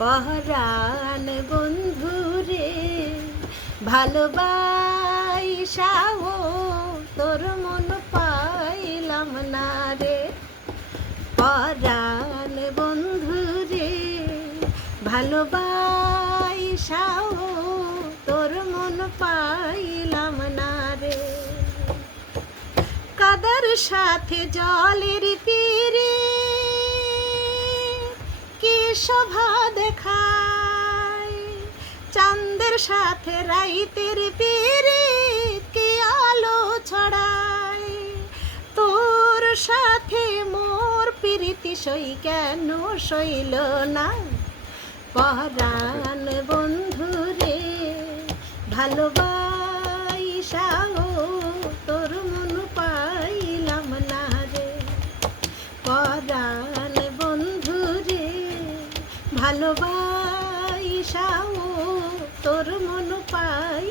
পরাণ বন্ধুরে ভালোবাসাও তোর মন পাইলাম না রে। পরাণ বন্ধুরে ভালোবাসাও তোর মন পাইলাম না রে। কাদার সাথে জলের তীরে কি শোভা দেখায়, চাঁদের সাথে রাইতের পীরে কি আলো ছড়ায়। তোর সাথে মোর প্রীতি সই কেন সইল না। পরাণ বন্ধুরে ভালোবাসাও তোর মন পাইলাম না রে। পরাণ বন্ধুরে ভালোবাসাও তোর মন পাই